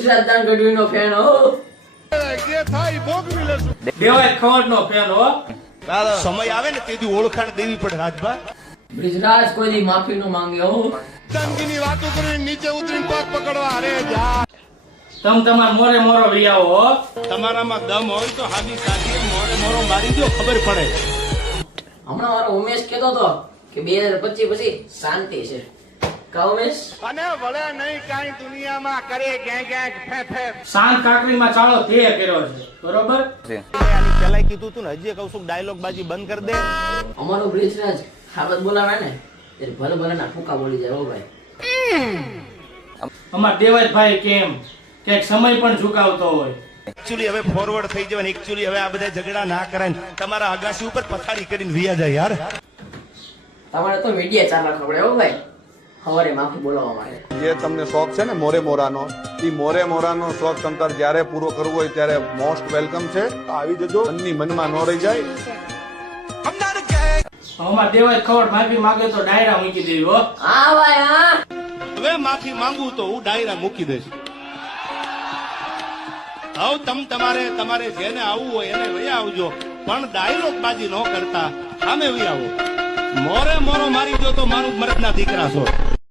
ગુજરાત દાન ગઢવીનો ફેન હો. દેવાય ખવડનો ફેન હો. સમય આવે ને તેથી ઓળખાણ દેવી પડે રાજભા. બ્રિજરાજ કોઈ દી માફી નો માંગે હો. ધમકીની વાતો કરીને નીચે ઉતરીને પગ પકડવા. અરે જા તમ તમાર મોરે મોરો વિયાવો હો. તમારામાં દમ હોય તો હાદી સાધી મોરે મોરો મારી દો, ખબર પડે. હમણાં મારો ઉમેશ કહેતો હતો કે 2025 પછી શાંતિ છે. કા ઉમેશ? અને ભલે નહીં કાઈ દુનિયામાં કરે ક્યાં ક્યાં ફે ફે. શાંત કાકરીમાં ચાળો તે કર્યો છે, બરોબર? આની પહેલા કીધું તું ને, હજી કહું છું ડાયલોગ બાજી બંધ કરી દે. અમારો બ્રિજરાજ ખાબત બોલાવે ને ત્યારે ભલે ભલે ના ફૂકા બોલી જાય હો ભાઈ. અમાર દેવાયભાઈ કેમ ક્યાંક સમય પણ ઝુકાવતો હોય. એકચ્યુઅલી હવે ફોરવર્ડ થઈ જવાય. એકચ્યુઅલી હવે આ બધા ઝઘડા ના કરાય. તમારા અગાસી ઉપર પથારી કરીને વિયા જાય યાર. તમારે તો મીડિયા ચાલવા ખબર હો ભાઈ. હવારે માફી બોલાવવા માંગે. જે તમને શોખ છે ને મોરે મોરાનો, એ મોરે મોરાનો શોખ તમારે જ્યારે પૂરો કરવો હોય ત્યારે મોસ્ટ વેલકમ છે. આવી જજો, મનની મનમાં ન રહી જાય. અમાર દેવાય ખવડ માફી માંગે તો ડાયરા મૂકી દેવી હો. હા ભાઈ હા. હવે માફી માંગુ તો હું ડાયરા મૂકી દઈશ. હવે તમારે જેને આવવું હોય એને વયા આવજો, પણ ડાયલોગ બાજી ન કરતા સામે વયા આવો. મોરે મોરો મારી દો તો મારું મરદના દીકરા છો.